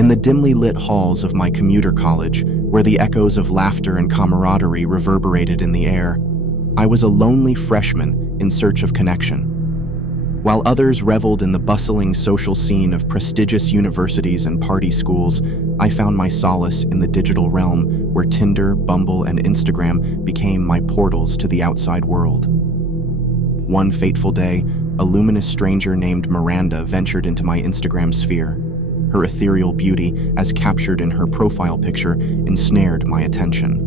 In the dimly lit halls of my commuter college, where the echoes of laughter and camaraderie reverberated in the air, I was a lonely freshman in search of connection. While others reveled in the bustling social scene of prestigious universities and party schools, I found my solace in the digital realm where Tinder, Bumble, and Instagram became my portals to the outside world. One fateful day, a luminous stranger named Miranda ventured into my Instagram sphere. Her ethereal beauty, as captured in her profile picture, ensnared my attention.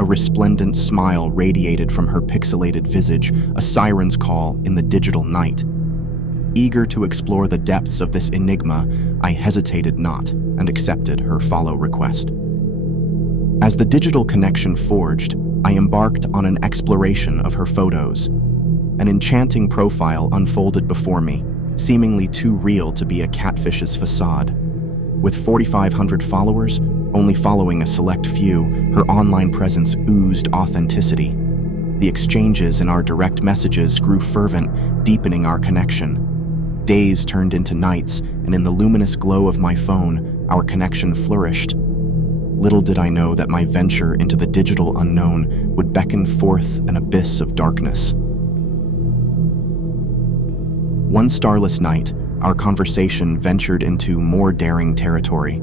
A resplendent smile radiated from her pixelated visage, a siren's call in the digital night. Eager to explore the depths of this enigma, I hesitated not and accepted her follow request. As the digital connection forged, I embarked on an exploration of her photos. An enchanting profile unfolded before me, seemingly too real to be a catfish's facade. With 4,500 followers, only following a select few, her online presence oozed authenticity. The exchanges in our direct messages grew fervent, deepening our connection. Days turned into nights, and in the luminous glow of my phone, our connection flourished. Little did I know that my venture into the digital unknown would beckon forth an abyss of darkness. One starless night, our conversation ventured into more daring territory.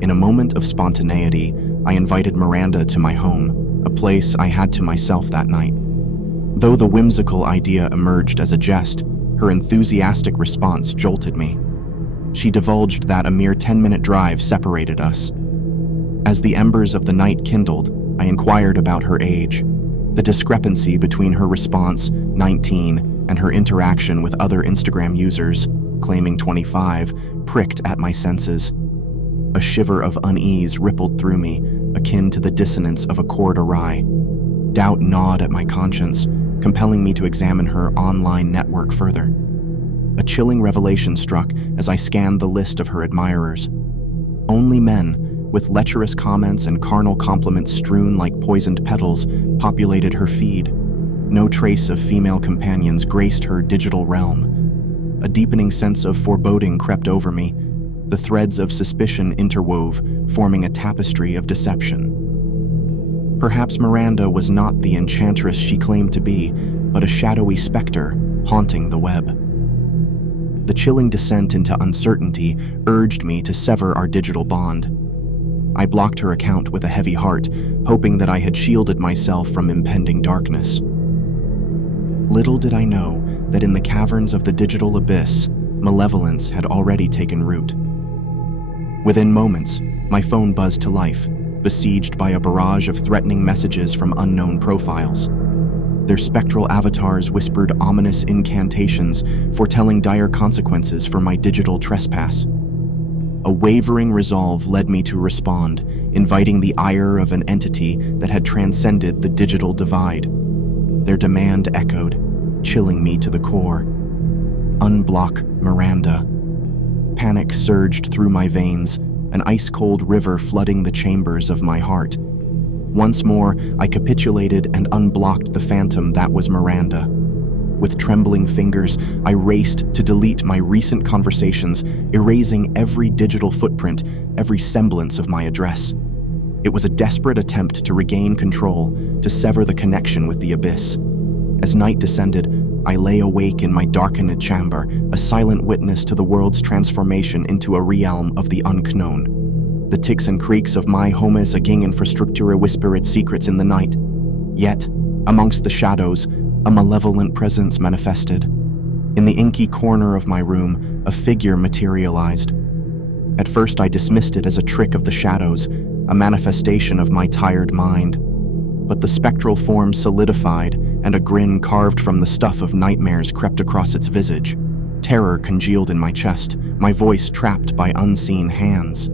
In a moment of spontaneity, I invited Miranda to my home, a place I had to myself that night. Though the whimsical idea emerged as a jest, her enthusiastic response jolted me. She divulged that a mere 10-minute drive separated us. As the embers of the night kindled, I inquired about her age. The discrepancy between her response, 19, and her interaction with other Instagram users, claiming 25, pricked at my senses. A shiver of unease rippled through me, akin to the dissonance of a chord awry. Doubt gnawed at my conscience, compelling me to examine her online network further. A chilling revelation struck as I scanned the list of her admirers. Only men, with lecherous comments and carnal compliments strewn like poisoned petals, populated her feed. No trace of female companions graced her digital realm. A deepening sense of foreboding crept over me. The threads of suspicion interwove, forming a tapestry of deception. Perhaps Miranda was not the enchantress she claimed to be, but a shadowy specter haunting the web. The chilling descent into uncertainty urged me to sever our digital bond. I blocked her account with a heavy heart, hoping that I had shielded myself from impending darkness. Little did I know that in the caverns of the digital abyss, malevolence had already taken root. Within moments, my phone buzzed to life, besieged by a barrage of threatening messages from unknown profiles. Their spectral avatars whispered ominous incantations, foretelling dire consequences for my digital trespass. A wavering resolve led me to respond, inviting the ire of an entity that had transcended the digital divide. Their demand echoed, chilling me to the core. Unblock Miranda. Panic surged through my veins, an ice-cold river flooding the chambers of my heart. Once more, I capitulated and unblocked the phantom that was Miranda. With trembling fingers, I raced to delete my recent conversations, erasing every digital footprint, every semblance of my address. It was a desperate attempt to regain control, to sever the connection with the abyss. As night descended, I lay awake in my darkened chamber, a silent witness to the world's transformation into a realm of the unknown. The ticks and creaks of my home's aging infrastructure whispered secrets in the night. Yet, amongst the shadows, a malevolent presence manifested. In the inky corner of my room, a figure materialized. At first I dismissed it as a trick of the shadows, a manifestation of my tired mind. But the spectral form solidified, and a grin carved from the stuff of nightmares crept across its visage. Terror congealed in my chest, my voice trapped by unseen hands.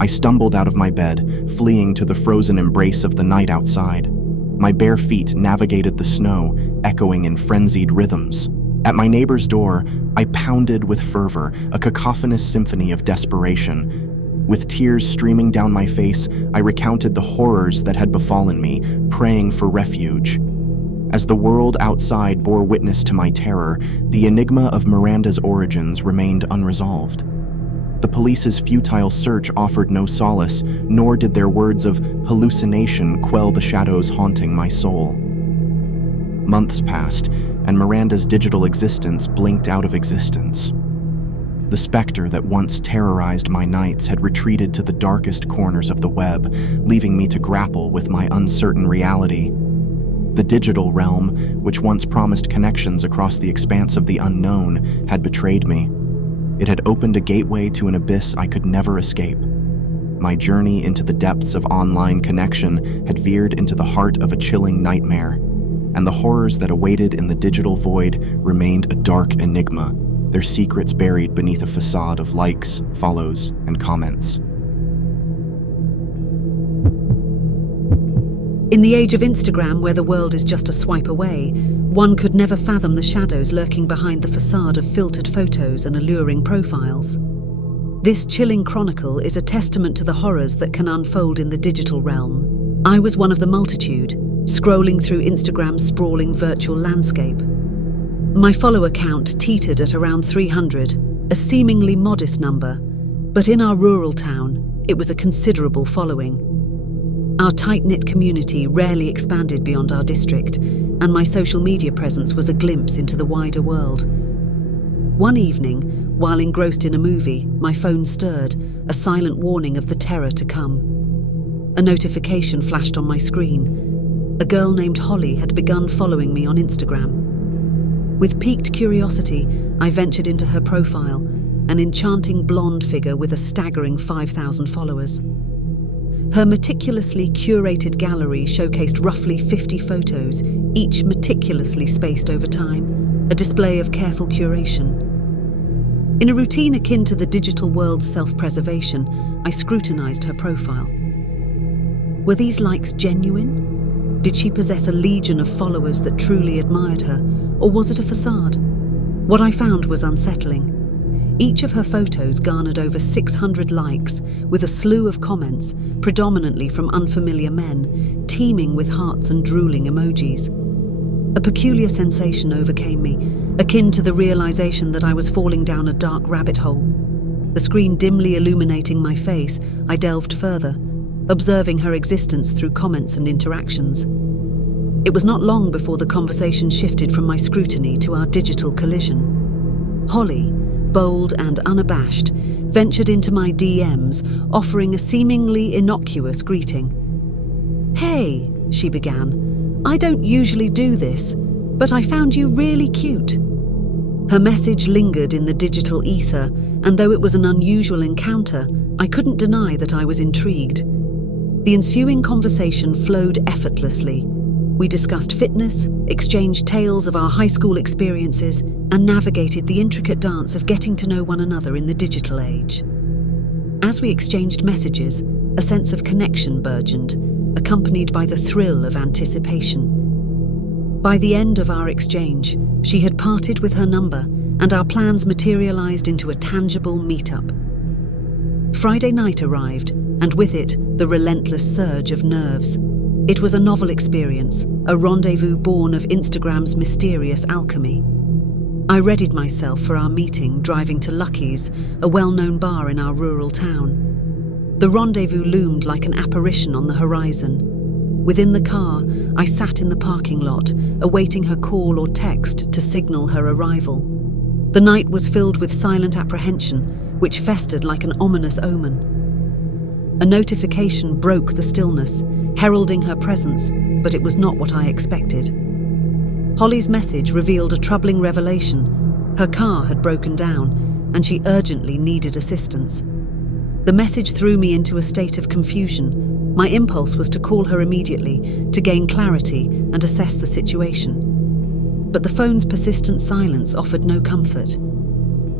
I stumbled out of my bed, fleeing to the frozen embrace of the night outside. My bare feet navigated the snow, echoing in frenzied rhythms. At my neighbor's door, I pounded with fervor, a cacophonous symphony of desperation. With tears streaming down my face, I recounted the horrors that had befallen me, praying for refuge. As the world outside bore witness to my terror, the enigma of Miranda's origins remained unresolved. The police's futile search offered no solace, nor did their words of hallucination quell the shadows haunting my soul. Months passed, and Miranda's digital existence blinked out of existence. The specter that once terrorized my nights had retreated to the darkest corners of the web, leaving me to grapple with my uncertain reality. The digital realm, which once promised connections across the expanse of the unknown, had betrayed me. It had opened a gateway to an abyss I could never escape. My journey into the depths of online connection had veered into the heart of a chilling nightmare, and the horrors that awaited in the digital void remained a dark enigma, their secrets buried beneath a facade of likes, follows, and comments. In the age of Instagram, where the world is just a swipe away, one could never fathom the shadows lurking behind the facade of filtered photos and alluring profiles. This chilling chronicle is a testament to the horrors that can unfold in the digital realm. I was one of the multitude, scrolling through Instagram's sprawling virtual landscape. My follower count teetered at around 300, a seemingly modest number, but in our rural town, it was a considerable following. Our tight-knit community rarely expanded beyond our district, and my social media presence was a glimpse into the wider world. One evening, while engrossed in a movie, my phone stirred, a silent warning of the terror to come. A notification flashed on my screen. A girl named Holly had begun following me on Instagram. With piqued curiosity, I ventured into her profile, an enchanting blonde figure with a staggering 5,000 followers. Her meticulously curated gallery showcased roughly 50 photos, each meticulously spaced over time, a display of careful curation. In a routine akin to the digital world's self-preservation, I scrutinized her profile. Were these likes genuine? Did she possess a legion of followers that truly admired her, or was it a facade? What I found was unsettling. Each of her photos garnered over 600 likes, with a slew of comments, predominantly from unfamiliar men, teeming with hearts and drooling emojis. A peculiar sensation overcame me, akin to the realization that I was falling down a dark rabbit hole. The screen dimly illuminating my face, I delved further, observing her existence through comments and interactions. It was not long before the conversation shifted from my scrutiny to our digital collision. Holly, bold and unabashed, ventured into my DMs, offering a seemingly innocuous greeting. "Hey," she began, "I don't usually do this, but I found you really cute." Her message lingered in the digital ether, and though it was an unusual encounter, I couldn't deny that I was intrigued. The ensuing conversation flowed effortlessly. We discussed fitness, exchanged tales of our high school experiences, and navigated the intricate dance of getting to know one another in the digital age. As we exchanged messages, a sense of connection burgeoned, accompanied by the thrill of anticipation. By the end of our exchange, she had parted with her number, and our plans materialized into a tangible meetup. Friday night arrived, and with it, the relentless surge of nerves. It was a novel experience, a rendezvous born of Instagram's mysterious alchemy. I readied myself for our meeting, driving to Lucky's, a well-known bar in our rural town. The rendezvous loomed like an apparition on the horizon. Within the car, I sat in the parking lot, awaiting her call or text to signal her arrival. The night was filled with silent apprehension, which festered like an ominous omen. A notification broke the stillness, heralding her presence, but it was not what I expected. Holly's message revealed a troubling revelation. Her car had broken down, and she urgently needed assistance. The message threw me into a state of confusion. My impulse was to call her immediately, to gain clarity and assess the situation. But the phone's persistent silence offered no comfort.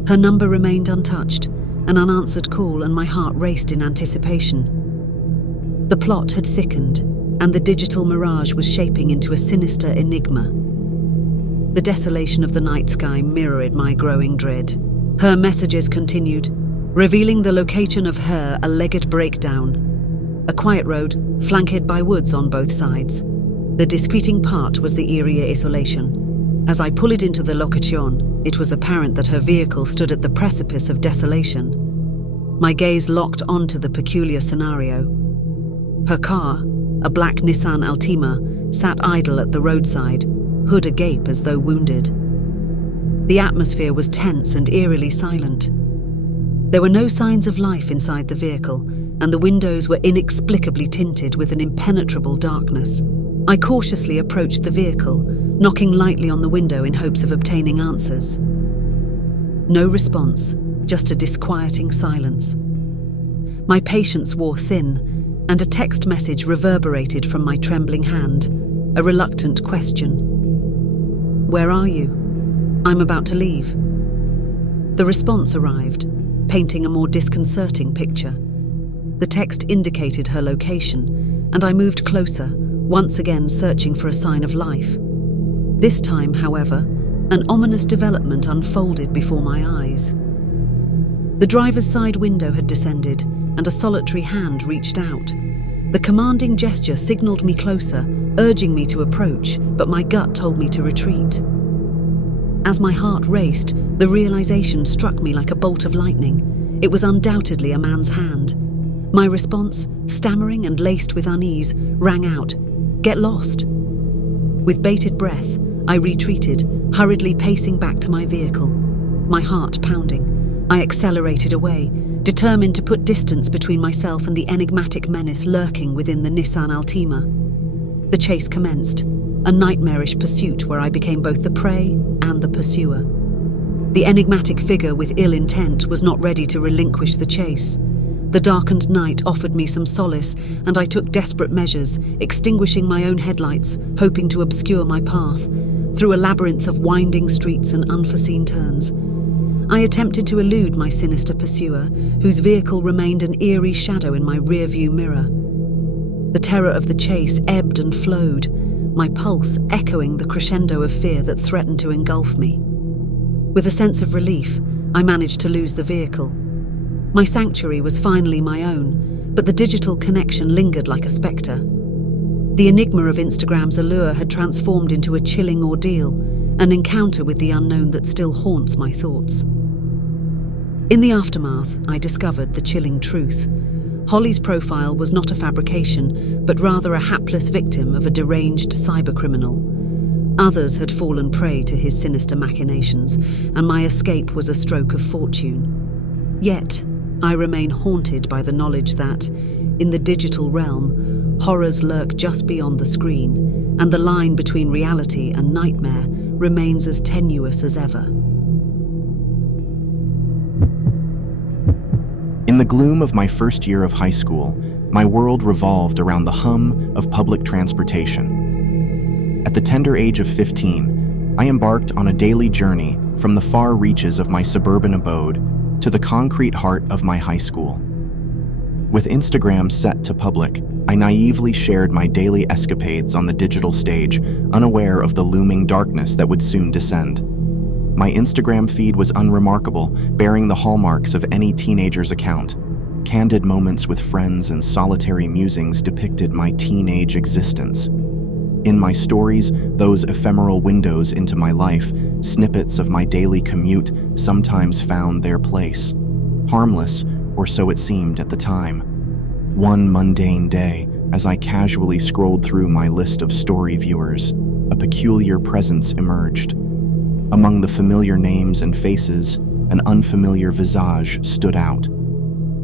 Her number remained untouched, an unanswered call, and my heart raced in anticipation. The plot had thickened, and the digital mirage was shaping into a sinister enigma. The desolation of the night sky mirrored my growing dread. Her messages continued, revealing the location of her alleged breakdown. A quiet road, flanked by woods on both sides. The discreting part was the eerie isolation. As I pulled into the location, it was apparent that her vehicle stood at the precipice of desolation. My gaze locked onto the peculiar scenario. Her car, a black Nissan Altima, sat idle at the roadside, hood agape as though wounded. The atmosphere was tense and eerily silent. There were no signs of life inside the vehicle, and the windows were inexplicably tinted with an impenetrable darkness. I cautiously approached the vehicle, knocking lightly on the window in hopes of obtaining answers. No response, just a disquieting silence. My patience wore thin, and a text message reverberated from my trembling hand, a reluctant question. "Where are you? I'm about to leave." The response arrived, painting a more disconcerting picture. The text indicated her location, and I moved closer, once again searching for a sign of life. This time, however, an ominous development unfolded before my eyes. The driver's side window had descended, and a solitary hand reached out. The commanding gesture signaled me closer, urging me to approach, but my gut told me to retreat. As my heart raced, the realization struck me like a bolt of lightning. It was undoubtedly a man's hand. My response, stammering and laced with unease, rang out, "Get lost!" With bated breath, I retreated, hurriedly pacing back to my vehicle, my heart pounding. I accelerated away, determined to put distance between myself and the enigmatic menace lurking within the Nissan Altima. The chase commenced, a nightmarish pursuit where I became both the prey and the pursuer. The enigmatic figure with ill intent was not ready to relinquish the chase. The darkened night offered me some solace, and I took desperate measures, extinguishing my own headlights, hoping to obscure my path, through a labyrinth of winding streets and unforeseen turns. I attempted to elude my sinister pursuer, whose vehicle remained an eerie shadow in my rearview mirror. The terror of the chase ebbed and flowed, my pulse echoing the crescendo of fear that threatened to engulf me. With a sense of relief, I managed to lose the vehicle. My sanctuary was finally my own, but the digital connection lingered like a spectre. The enigma of Instagram's allure had transformed into a chilling ordeal, an encounter with the unknown that still haunts my thoughts. In the aftermath, I discovered the chilling truth. Holly's profile was not a fabrication, but rather a hapless victim of a deranged cybercriminal. Others had fallen prey to his sinister machinations, and my escape was a stroke of fortune. Yet, I remain haunted by the knowledge that, in the digital realm, horrors lurk just beyond the screen, and the line between reality and nightmare remains as tenuous as ever. In the gloom of my first year of high school, my world revolved around the hum of public transportation. At the tender age of 15, I embarked on a daily journey from the far reaches of my suburban abode to the concrete heart of my high school. With Instagram set to public, I naively shared my daily escapades on the digital stage, unaware of the looming darkness that would soon descend. My Instagram feed was unremarkable, bearing the hallmarks of any teenager's account. Candid moments with friends and solitary musings depicted my teenage existence. In my stories, those ephemeral windows into my life, snippets of my daily commute sometimes found their place. Harmless, or so it seemed at the time. One mundane day, as I casually scrolled through my list of story viewers, a peculiar presence emerged. Among the familiar names and faces, an unfamiliar visage stood out.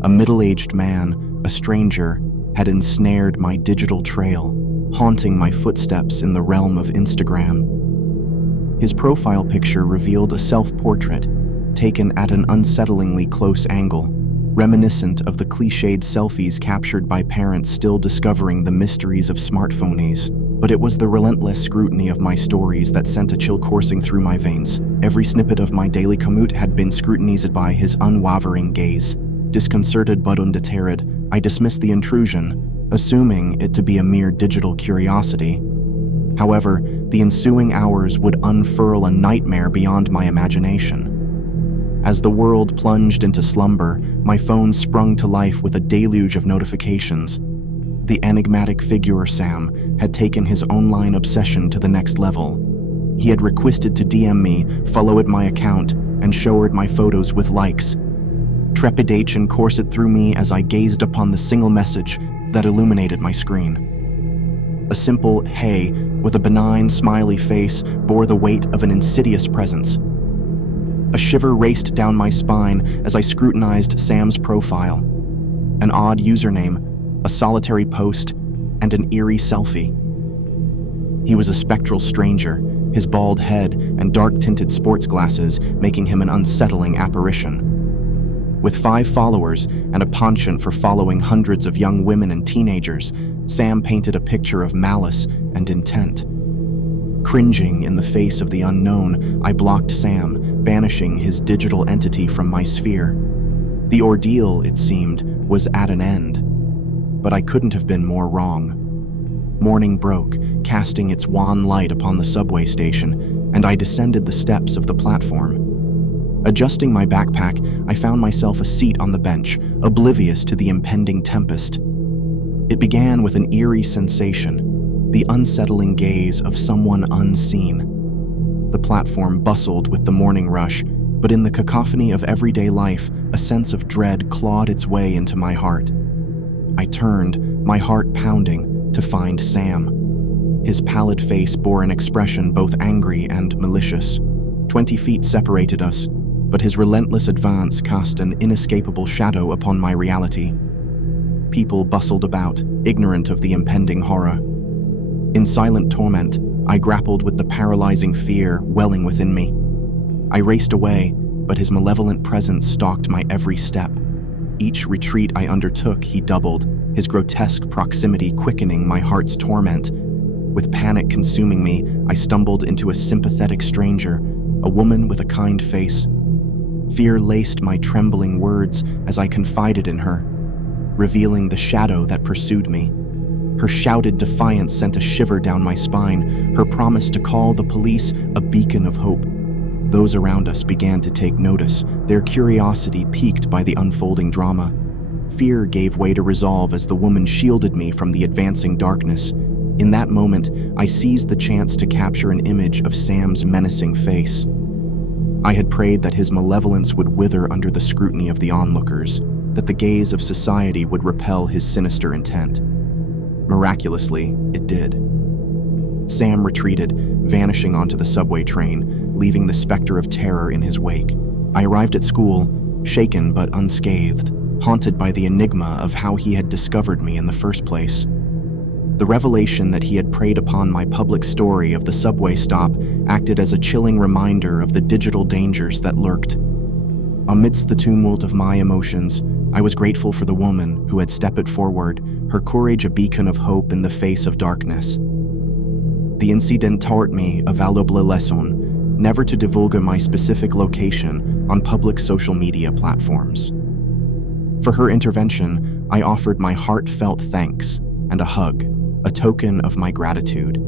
A middle-aged man, a stranger, had ensnared my digital trail, haunting my footsteps in the realm of Instagram. His profile picture revealed a self-portrait, taken at an unsettlingly close angle, reminiscent of the cliched selfies captured by parents still discovering the mysteries of smartphones. But it was the relentless scrutiny of my stories that sent a chill coursing through my veins. Every snippet of my daily commute had been scrutinized by his unwavering gaze. Disconcerted but undeterred, I dismissed the intrusion, assuming it to be a mere digital curiosity. However, the ensuing hours would unfurl a nightmare beyond my imagination. As the world plunged into slumber, my phone sprung to life with a deluge of notifications. The enigmatic figure Sam had taken his online obsession to the next level. He had requested to DM me, followed my account, and showered my photos with likes. Trepidation coursed through me as I gazed upon the single message that illuminated my screen. A simple "hey" with a benign, smiley face bore the weight of an insidious presence. A shiver raced down my spine as I scrutinized Sam's profile. An odd username, a solitary post, and an eerie selfie. He was a spectral stranger, his bald head and dark-tinted sports glasses making him an unsettling apparition. With 5 followers and a penchant for following hundreds of young women and teenagers, Sam painted a picture of malice and intent. Cringing in the face of the unknown, I blocked Sam, banishing his digital entity from my sphere. The ordeal, it seemed, was at an end. But I couldn't have been more wrong. Morning broke, casting its wan light upon the subway station, and I descended the steps of the platform. Adjusting my backpack, I found myself a seat on the bench, oblivious to the impending tempest. It began with an eerie sensation, the unsettling gaze of someone unseen. The platform bustled with the morning rush, but in the cacophony of everyday life, a sense of dread clawed its way into my heart. I turned, my heart pounding, to find Sam. His pallid face bore an expression both angry and malicious. 20 feet separated us, but his relentless advance cast an inescapable shadow upon my reality. People bustled about, ignorant of the impending horror. In silent torment, I grappled with the paralyzing fear welling within me. I raced away, but his malevolent presence stalked my every step. Each retreat I undertook, he doubled, his grotesque proximity quickening my heart's torment. With panic consuming me, I stumbled into a sympathetic stranger, a woman with a kind face. Fear laced my trembling words as I confided in her, revealing the shadow that pursued me. Her shouted defiance sent a shiver down my spine, her promise to call the police a beacon of hope. Those around us began to take notice, their curiosity piqued by the unfolding drama. Fear gave way to resolve as the woman shielded me from the advancing darkness. In that moment, I seized the chance to capture an image of Sam's menacing face. I had prayed that his malevolence would wither under the scrutiny of the onlookers, that the gaze of society would repel his sinister intent. Miraculously, it did. Sam retreated, vanishing onto the subway train, leaving the specter of terror in his wake. I arrived at school, shaken but unscathed, haunted by the enigma of how he had discovered me in the first place. The revelation that he had preyed upon my public story of the subway stop acted as a chilling reminder of the digital dangers that lurked. Amidst the tumult of my emotions, I was grateful for the woman who had stepped forward, her courage a beacon of hope in the face of darkness. The incident taught me a valuable lesson, never to divulge my specific location on public social media platforms. For her intervention, I offered my heartfelt thanks and a hug, a token of my gratitude.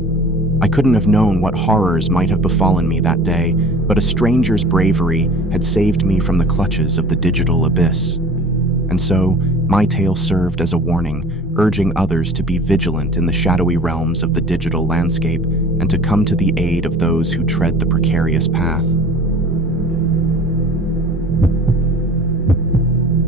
I couldn't have known what horrors might have befallen me that day, but a stranger's bravery had saved me from the clutches of the digital abyss. And so, my tale served as a warning, urging others to be vigilant in the shadowy realms of the digital landscape and to come to the aid of those who tread the precarious path.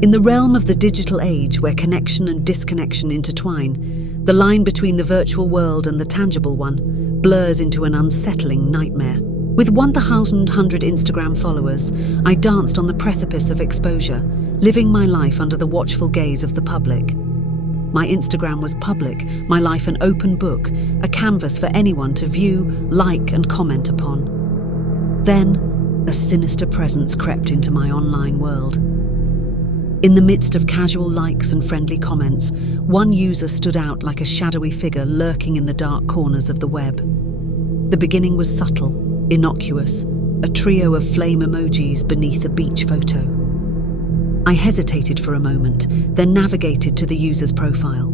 In the realm of the digital age, where connection and disconnection intertwine, the line between the virtual world and the tangible one blurs into an unsettling nightmare. With 1,100 Instagram followers, I danced on the precipice of exposure, living my life under the watchful gaze of the public. My Instagram was public, my life an open book, a canvas for anyone to view, like, and comment upon. Then, a sinister presence crept into my online world. In the midst of casual likes and friendly comments, one user stood out like a shadowy figure lurking in the dark corners of the web. The beginning was subtle, innocuous, a trio of flame emojis beneath a beach photo. I hesitated for a moment, then navigated to the user's profile.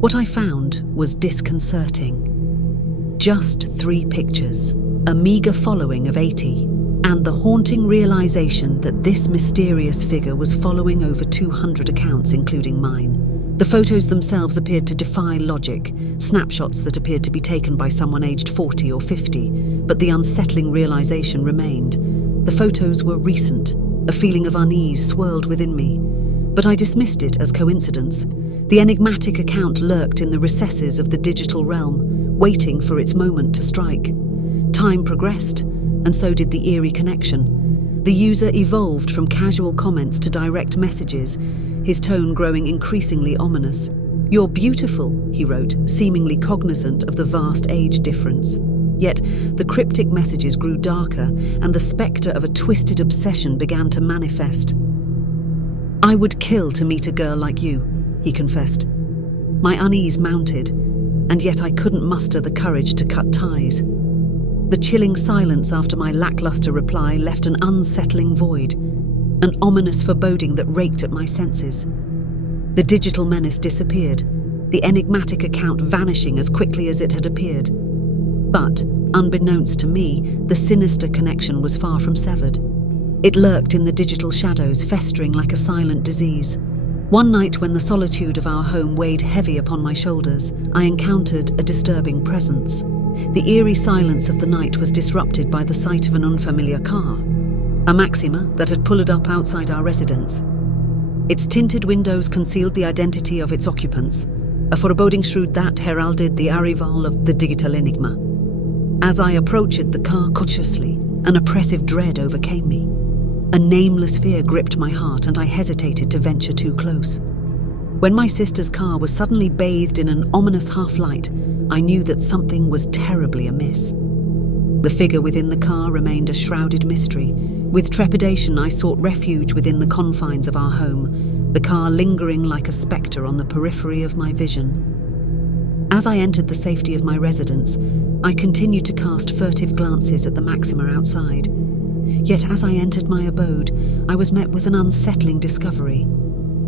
What I found was disconcerting. Just 3 pictures, a meager following of 80, and the haunting realization that this mysterious figure was following over 200 accounts, including mine. The photos themselves appeared to defy logic, snapshots that appeared to be taken by someone aged 40 or 50, but the unsettling realization remained. The photos were recent, A feeling of unease swirled within me, but I dismissed it as coincidence. The enigmatic account lurked in the recesses of the digital realm, waiting for its moment to strike. Time progressed, and so did the eerie connection. The user evolved from casual comments to direct messages, his tone growing increasingly ominous. "You're beautiful," he wrote, seemingly cognizant of the vast age difference. Yet, the cryptic messages grew darker, and the spectre of a twisted obsession began to manifest. "I would kill to meet a girl like you," he confessed. My unease mounted, and yet I couldn't muster the courage to cut ties. The chilling silence after my lackluster reply left an unsettling void, an ominous foreboding that raked at my senses. The digital menace disappeared, the enigmatic account vanishing as quickly as it had appeared. But, unbeknownst to me, the sinister connection was far from severed. It lurked in the digital shadows, festering like a silent disease. One night when the solitude of our home weighed heavy upon my shoulders, I encountered a disturbing presence. The eerie silence of the night was disrupted by the sight of an unfamiliar car, a Maxima that had pulled up outside our residence. Its tinted windows concealed the identity of its occupants, a foreboding shroud that heralded the arrival of the digital enigma. As I approached the car cautiously, an oppressive dread overcame me. A nameless fear gripped my heart, and I hesitated to venture too close. When my sister's car was suddenly bathed in an ominous half-light, I knew that something was terribly amiss. The figure within the car remained a shrouded mystery. With trepidation, I sought refuge within the confines of our home, the car lingering like a spectre on the periphery of my vision. As I entered the safety of my residence, I continued to cast furtive glances at the Maxima outside. Yet as I entered my abode, I was met with an unsettling discovery.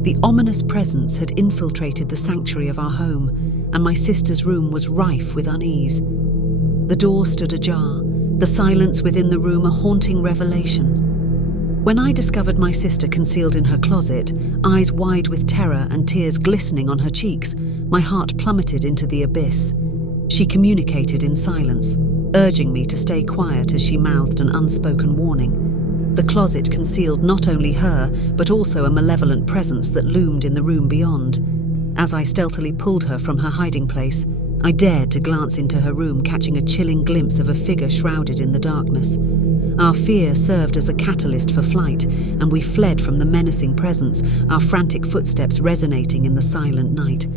The ominous presence had infiltrated the sanctuary of our home, and my sister's room was rife with unease. The door stood ajar, the silence within the room a haunting revelation. When I discovered my sister concealed in her closet, eyes wide with terror and tears glistening on her cheeks, my heart plummeted into the abyss. She communicated in silence, urging me to stay quiet as she mouthed an unspoken warning. The closet concealed not only her, but also a malevolent presence that loomed in the room beyond. As I stealthily pulled her from her hiding place, I dared to glance into her room, catching a chilling glimpse of a figure shrouded in the darkness. Our fear served as a catalyst for flight, and we fled from the menacing presence, our frantic footsteps resonating in the silent night.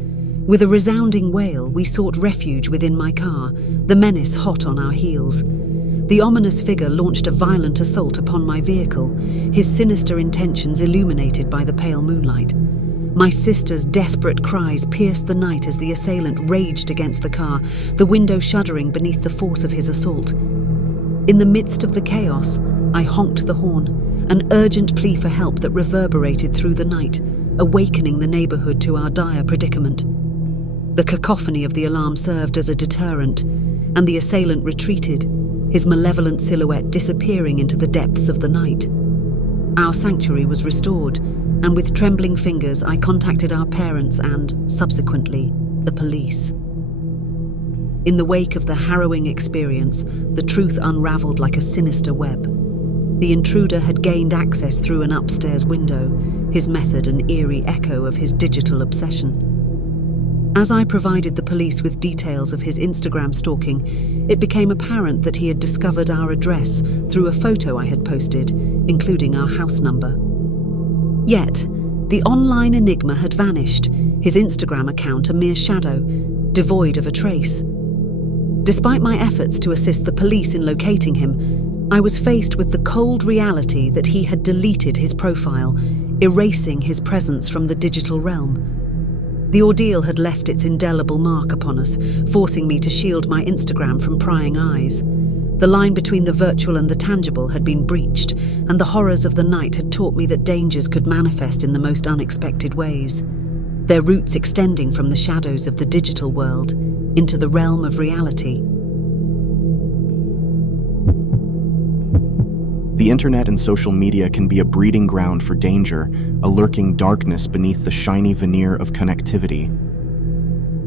With a resounding wail, we sought refuge within my car, the menace hot on our heels. The ominous figure launched a violent assault upon my vehicle, his sinister intentions illuminated by the pale moonlight. My sister's desperate cries pierced the night as the assailant raged against the car, the window shuddering beneath the force of his assault. In the midst of the chaos, I honked the horn, an urgent plea for help that reverberated through the night, awakening the neighborhood to our dire predicament. The cacophony of the alarm served as a deterrent, and the assailant retreated, his malevolent silhouette disappearing into the depths of the night. Our sanctuary was restored, and with trembling fingers I contacted our parents and, subsequently, the police. In the wake of the harrowing experience, the truth unraveled like a sinister web. The intruder had gained access through an upstairs window, his method an eerie echo of his digital obsession. As I provided the police with details of his Instagram stalking, it became apparent that he had discovered our address through a photo I had posted, including our house number. Yet, the online enigma had vanished, his Instagram account a mere shadow, devoid of a trace. Despite my efforts to assist the police in locating him, I was faced with the cold reality that he had deleted his profile, erasing his presence from the digital realm. The ordeal had left its indelible mark upon us, forcing me to shield my Instagram from prying eyes. The line between the virtual and the tangible had been breached, and the horrors of the night had taught me that dangers could manifest in the most unexpected ways, their roots extending from the shadows of the digital world into the realm of reality. The internet and social media can be a breeding ground for danger, a lurking darkness beneath the shiny veneer of connectivity.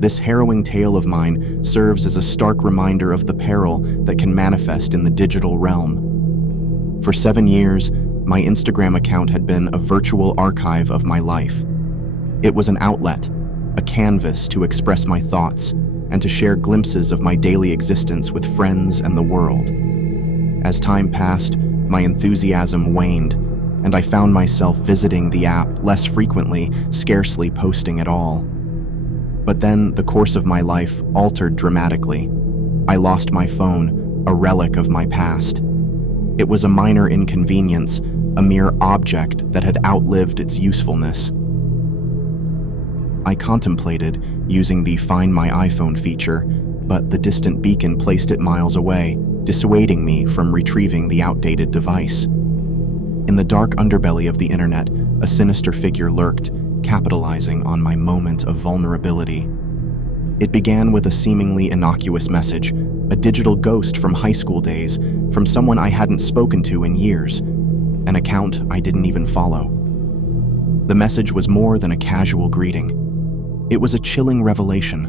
This harrowing tale of mine serves as a stark reminder of the peril that can manifest in the digital realm. For 7 years, My Instagram account had been a virtual archive of my life. It was an outlet, a canvas to express my thoughts and to share glimpses of my daily existence with friends and the world. As time passed, my enthusiasm waned, and I found myself visiting the app less frequently, scarcely posting at all. But then the course of my life altered dramatically. I lost my phone, a relic of my past. It was a minor inconvenience, a mere object that had outlived its usefulness. I contemplated using the Find My iPhone feature, but the distant beacon placed it miles away, dissuading me from retrieving the outdated device. In the dark underbelly of the internet, a sinister figure lurked, capitalizing on my moment of vulnerability. It began with a seemingly innocuous message, a digital ghost from high school days, from someone I hadn't spoken to in years, an account I didn't even follow. The message was more than a casual greeting. It was a chilling revelation,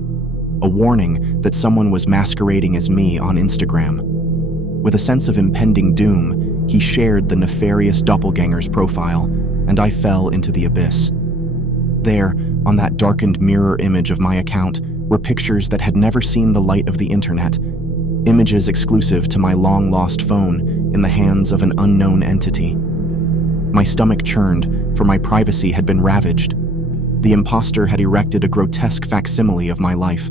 a warning that someone was masquerading as me on Instagram. With a sense of impending doom, he shared the nefarious doppelganger's profile, and I fell into the abyss. There, on that darkened mirror image of my account, were pictures that had never seen the light of the internet, images exclusive to my long-lost phone in the hands of an unknown entity. My stomach churned, for my privacy had been ravaged. The imposter had erected a grotesque facsimile of my life.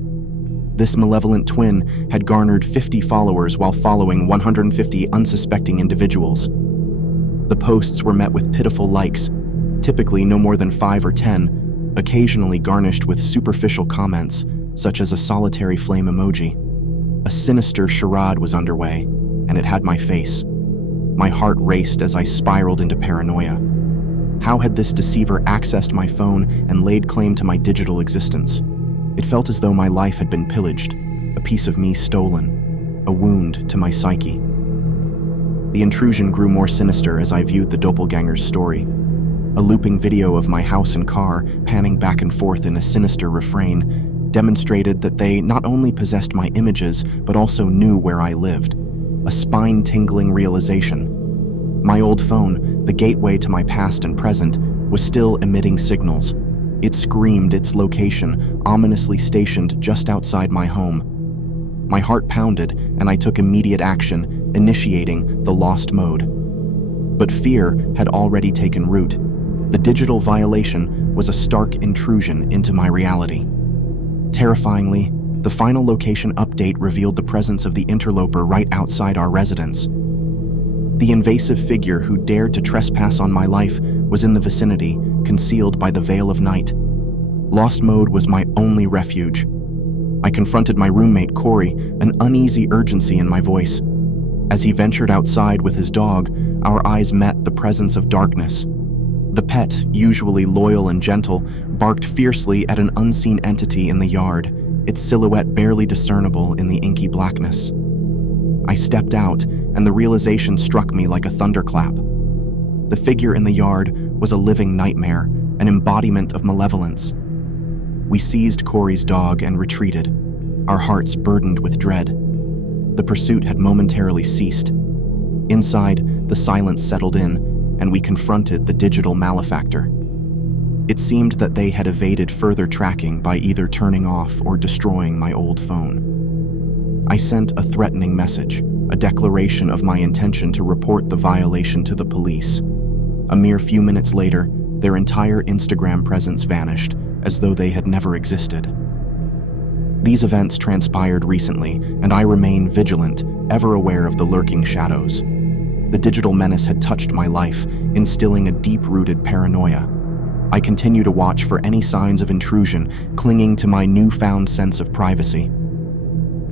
This malevolent twin had garnered 50 followers while following 150 unsuspecting individuals. The posts were met with pitiful likes, typically no more than 5 or 10, occasionally garnished with superficial comments, such as a solitary flame emoji. A sinister charade was underway, and it had my face. My heart raced as I spiraled into paranoia. How had this deceiver accessed my phone and laid claim to my digital existence? It felt as though my life had been pillaged, a piece of me stolen, a wound to my psyche. The intrusion grew more sinister as I viewed the doppelganger's story. A looping video of my house and car, panning back and forth in a sinister refrain, demonstrated that they not only possessed my images, but also knew where I lived. A spine-tingling realization. My old phone, the gateway to my past and present, was still emitting signals. It screamed its location, ominously stationed just outside my home. My heart pounded, and I took immediate action, initiating the lost mode. But fear had already taken root. The digital violation was a stark intrusion into my reality. Terrifyingly, the final location update revealed the presence of the interloper right outside our residence. The invasive figure who dared to trespass on my life was in the vicinity, concealed by the veil of night. Lost mode was my only refuge. I confronted my roommate, Corey, an uneasy urgency in my voice. As he ventured outside with his dog, our eyes met the presence of darkness. The pet, usually loyal and gentle, barked fiercely at an unseen entity in the yard, its silhouette barely discernible in the inky blackness. I stepped out, and the realization struck me like a thunderclap. The figure in the yard was a living nightmare, an embodiment of malevolence. We seized Corey's dog and retreated, our hearts burdened with dread. The pursuit had momentarily ceased. Inside, the silence settled in, and we confronted the digital malefactor. It seemed that they had evaded further tracking by either turning off or destroying my old phone. I sent a threatening message, a declaration of my intention to report the violation to the police. A mere few minutes later, their entire Instagram presence vanished, as though they had never existed. These events transpired recently, and I remain vigilant, ever aware of the lurking shadows. The digital menace had touched my life, instilling a deep-rooted paranoia. I continue to watch for any signs of intrusion, clinging to my newfound sense of privacy.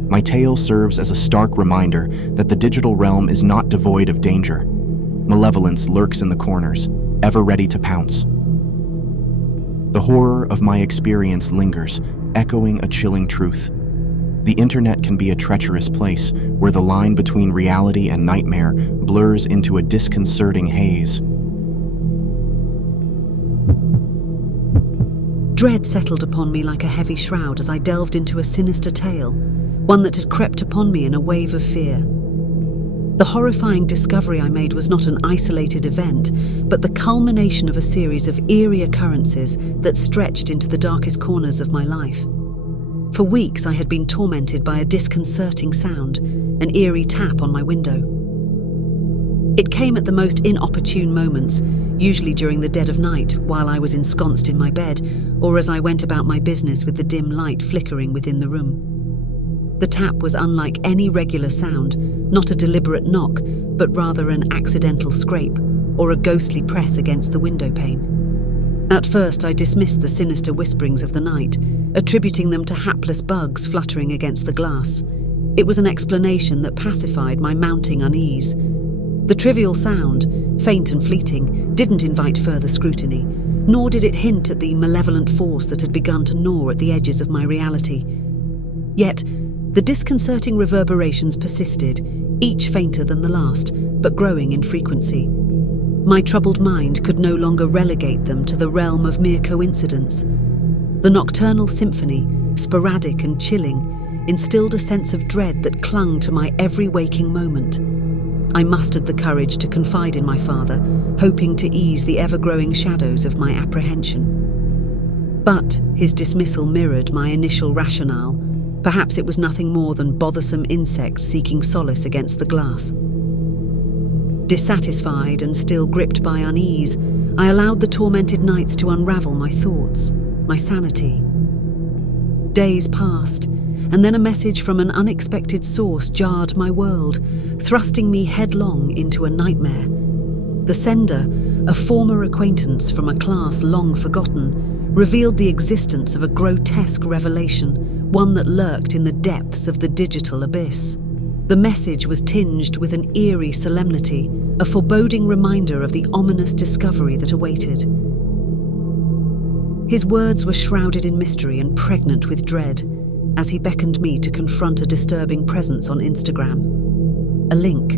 My tale serves as a stark reminder that the digital realm is not devoid of danger. Malevolence lurks in the corners, ever ready to pounce. The horror of my experience lingers, echoing a chilling truth. The internet can be a treacherous place where the line between reality and nightmare blurs into a disconcerting haze. Dread settled upon me like a heavy shroud as I delved into a sinister tale, one that had crept upon me in a wave of fear. The horrifying discovery I made was not an isolated event, but the culmination of a series of eerie occurrences that stretched into the darkest corners of my life. For weeks I had been tormented by a disconcerting sound, an eerie tap on my window. It came at the most inopportune moments, usually during the dead of night, while I was ensconced in my bed, or as I went about my business with the dim light flickering within the room. The tap was unlike any regular sound, not a deliberate knock, but rather an accidental scrape or a ghostly press against the window pane. At first I dismissed the sinister whisperings of the night, attributing them to hapless bugs fluttering against the glass. It was an explanation that pacified my mounting unease. The trivial sound, faint and fleeting, didn't invite further scrutiny, nor did it hint at the malevolent force that had begun to gnaw at the edges of my reality. Yet, the disconcerting reverberations persisted, each fainter than the last, but growing in frequency. My troubled mind could no longer relegate them to the realm of mere coincidence. The nocturnal symphony, sporadic and chilling, instilled a sense of dread that clung to my every waking moment. I mustered the courage to confide in my father, hoping to ease the ever-growing shadows of my apprehension. But his dismissal mirrored my initial rationale. Perhaps it was nothing more than bothersome insects seeking solace against the glass. Dissatisfied and still gripped by unease, I allowed the tormented nights to unravel my thoughts, my sanity. Days passed, and then a message from an unexpected source jarred my world, thrusting me headlong into a nightmare. The sender, a former acquaintance from a class long forgotten, revealed the existence of a grotesque revelation, one that lurked in the depths of the digital abyss. The message was tinged with an eerie solemnity, a foreboding reminder of the ominous discovery that awaited. His words were shrouded in mystery and pregnant with dread, as he beckoned me to confront a disturbing presence on Instagram. A link,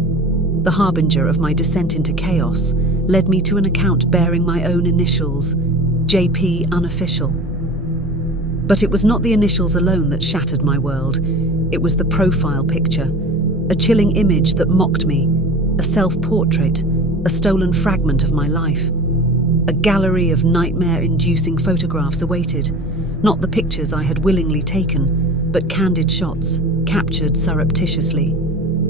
the harbinger of my descent into chaos, led me to an account bearing my own initials, JP Unofficial. But it was not the initials alone that shattered my world. It was the profile picture, a chilling image that mocked me, a self-portrait, a stolen fragment of my life. A gallery of nightmare-inducing photographs awaited, not the pictures I had willingly taken, but candid shots, captured surreptitiously.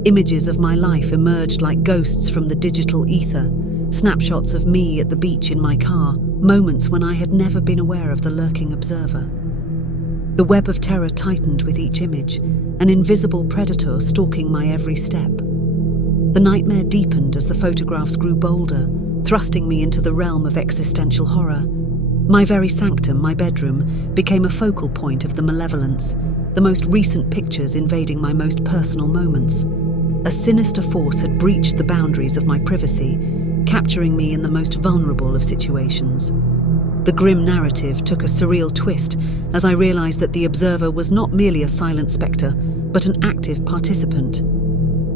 Images of my life emerged like ghosts from the digital ether, snapshots of me at the beach in my car, moments when I had never been aware of the lurking observer. The web of terror tightened with each image, an invisible predator stalking my every step. The nightmare deepened as the photographs grew bolder, thrusting me into the realm of existential horror. My very sanctum, my bedroom, became a focal point of the malevolence, the most recent pictures invading my most personal moments. A sinister force had breached the boundaries of my privacy, capturing me in the most vulnerable of situations. The grim narrative took a surreal twist as I realized that the observer was not merely a silent spectre, but an active participant.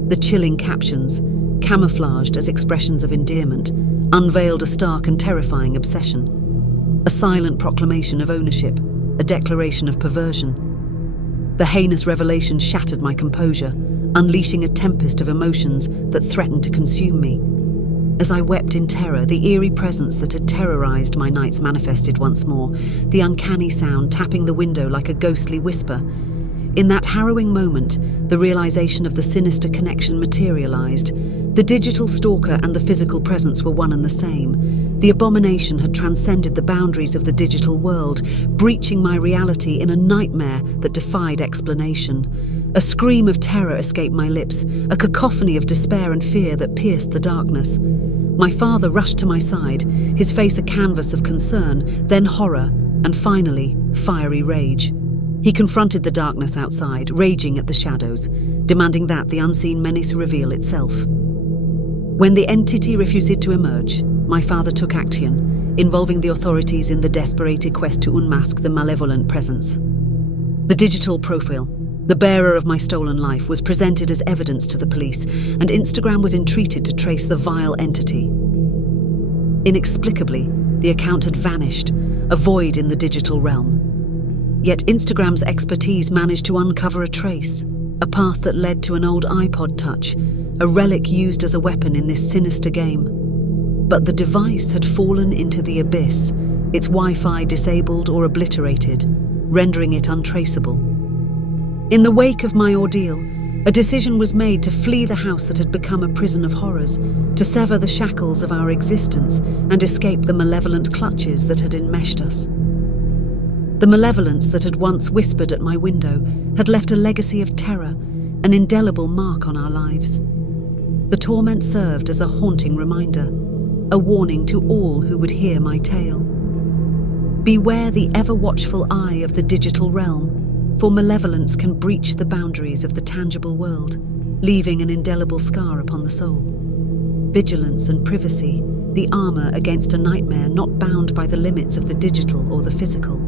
The chilling captions, camouflaged as expressions of endearment, unveiled a stark and terrifying obsession. A silent proclamation of ownership, a declaration of perversion. The heinous revelation shattered my composure, unleashing a tempest of emotions that threatened to consume me. As I wept in terror, the eerie presence that had terrorized my nights manifested once more, the uncanny sound tapping the window like a ghostly whisper. In that harrowing moment, the realization of the sinister connection materialized. The digital stalker and the physical presence were one and the same. The abomination had transcended the boundaries of the digital world, breaching my reality in a nightmare that defied explanation. A scream of terror escaped my lips, a cacophony of despair and fear that pierced the darkness. My father rushed to my side, his face a canvas of concern, then horror, and finally, fiery rage. He confronted the darkness outside, raging at the shadows, demanding that the unseen menace reveal itself. When the entity refused to emerge, my father took action, involving the authorities in the desperate quest to unmask the malevolent presence. The digital profile, the bearer of my stolen life, was presented as evidence to the police, and Instagram was entreated to trace the vile entity. Inexplicably, the account had vanished, a void in the digital realm. Yet Instagram's expertise managed to uncover a trace, a path that led to an old iPod Touch, a relic used as a weapon in this sinister game. But the device had fallen into the abyss, its Wi-Fi disabled or obliterated, rendering it untraceable. In the wake of my ordeal, a decision was made to flee the house that had become a prison of horrors, to sever the shackles of our existence and escape the malevolent clutches that had enmeshed us. The malevolence that had once whispered at my window had left a legacy of terror, an indelible mark on our lives. The torment served as a haunting reminder, a warning to all who would hear my tale. Beware the ever-watchful eye of the digital realm, for malevolence can breach the boundaries of the tangible world, leaving an indelible scar upon the soul. Vigilance and privacy, the armor against a nightmare not bound by the limits of the digital or the physical.